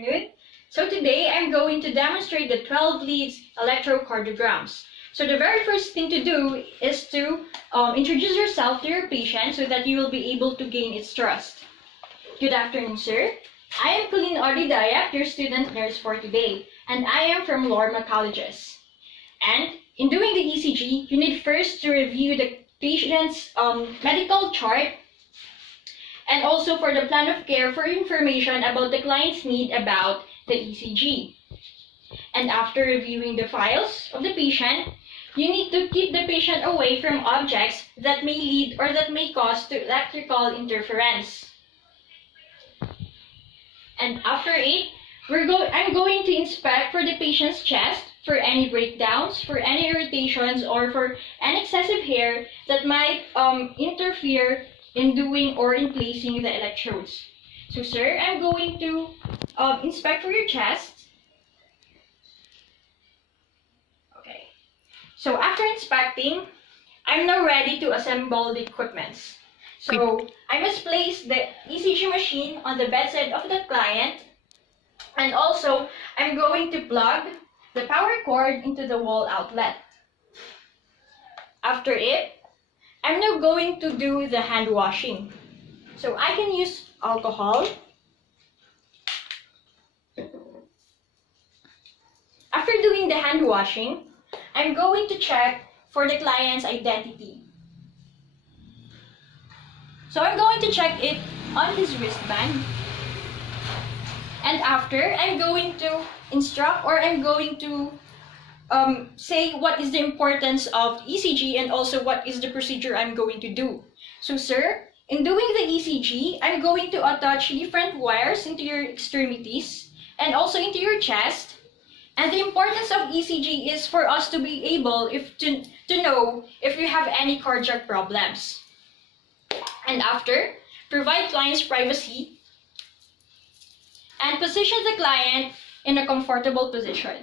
afternoon. So today I'm going to demonstrate the 12 leads electrocardiograms. So the very first thing to do is to introduce yourself to your patient so that you will be able to gain its trust. Good afternoon, sir. I am Colleen Audrey Dayap, your student nurse for today, and I am from Lorma Colleges. And in doing the ECG, you need first to review the patient's medical chart and also for the plan of care for information about the client's need about the ECG. And after reviewing the files of the patient, you need to keep the patient away from objects that may lead or that may cause to electrical interference. And after it, I'm going to inspect for the patient's chest for any breakdowns, for any irritations, or for any excessive hair that might interfere in doing or in placing the electrodes. So sir, I'm going to inspect for your chest. Okay. So after inspecting, I'm now ready to assemble the equipments. So I must place the ECG machine on the bedside of the client, and also I'm going to plug the power cord into the wall outlet. After it, I'm now going to do the hand washing. So I can use alcohol. After doing the hand washing, I'm going to check for the client's identity. So I'm going to check it on his wristband. And after, I'm going to instruct, or I'm going to say what is the importance of ECG and also what is the procedure I'm going to do. So sir, in doing the ECG, I'm going to attach different wires into your extremities and also into your chest. And the importance of ECG is for us to be able to know if you have any cardiac problems. And after, provide client's privacy and position the client in a comfortable position.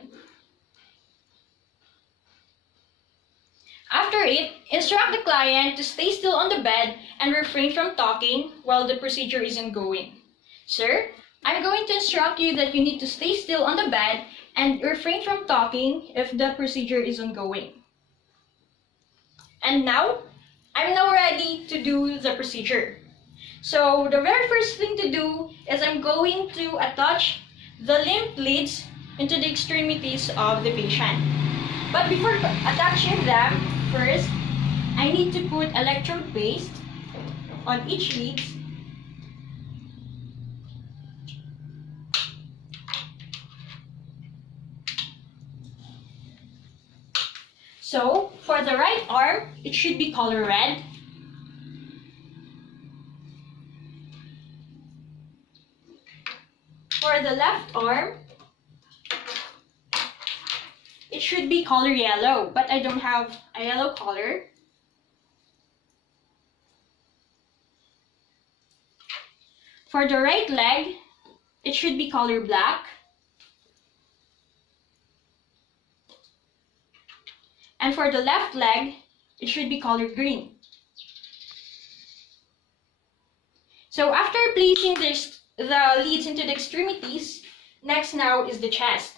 After it, instruct the client to stay still on the bed and refrain from talking while the procedure is ongoing. Sir, I'm going to instruct you that you need to stay still on the bed and refrain from talking if the procedure is ongoing. And now, I'm now ready to do the procedure. So the very first thing to do is I'm going to attach the limp leads into the extremities of the patient. But before attaching them, first, I need to put electrode paste on each lead. So, for the right arm, it should be color red. For the left arm, it should be color yellow, but I don't have a yellow color. For the right leg, it should be color black. And for the left leg, it should be color green. So after placing the leads into the extremities, next now is the chest.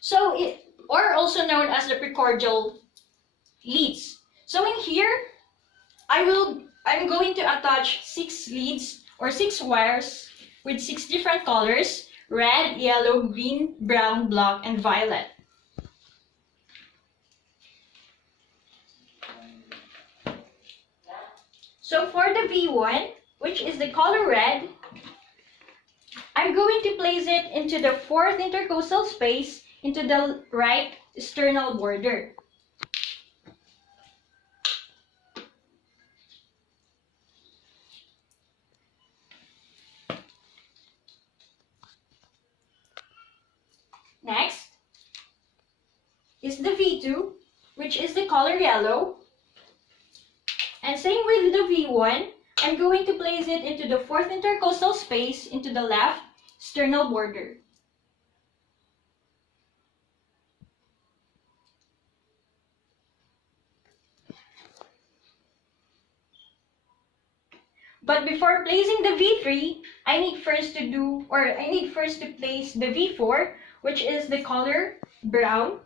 So or also known as the precordial leads. So in here, I'm going to attach 6 leads or 6 wires with 6 different colors: red, yellow, green, brown, black, and violet. So for the V1, which is the color red, I'm going to place it into the 4th intercostal space into the right sternal border. Next is the V2, which is the color yellow. And same with the V1, I'm going to place it into the 4th intercostal space into the left sternal border. But before placing the V3, I need first to place the V4, which is the color brown.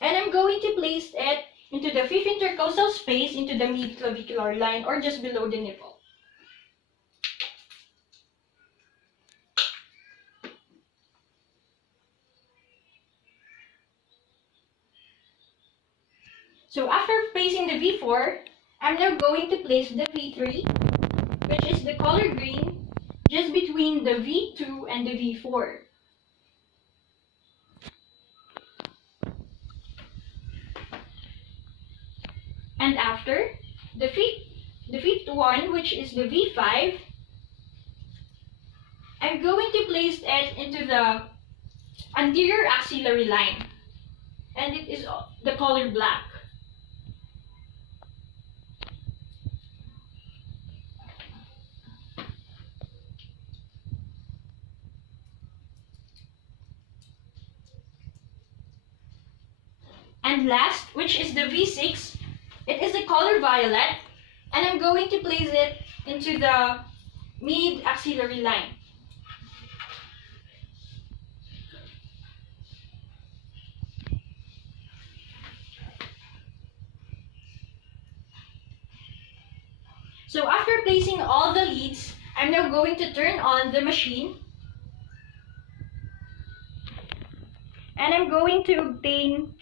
And I'm going to place it into the 5th intercostal space into the mid-clavicular line or just below the nipple. So after placing the V4, I'm now going to place the V3, which is the color green, just between the V2 and the V4. And after, the fifth one, which is the V5, I'm going to place it into the anterior axillary line. And it is the color black. And last, which is the V6, it is the color violet, and I'm going to place it into the mid-axillary line. So after placing all the leads, I'm now going to turn on the machine. And I'm going to obtain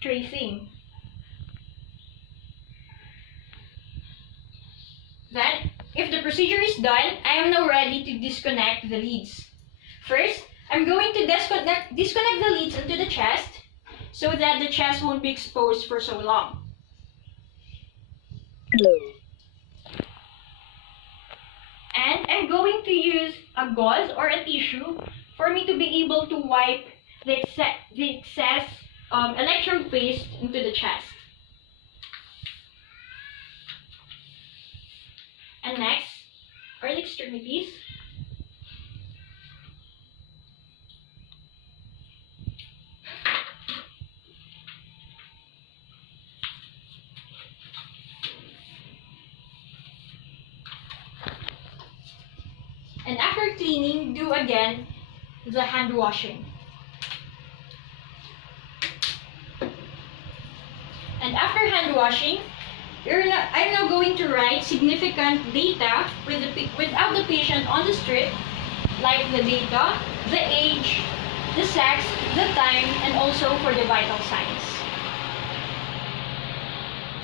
tracing. Then, if the procedure is done, I am now ready to disconnect the leads. First, I'm going to disconnect the leads into the chest so that the chest won't be exposed for so long. And I'm going to use a gauze or a tissue for me to be able to wipe the excess electrode paste into the chest. And next are the extremities. And after cleaning, do again the hand washing. And after hand washing, I'm now going to write significant data without the patient on the strip, like the data, the age, the sex, the time, and also for the vital signs.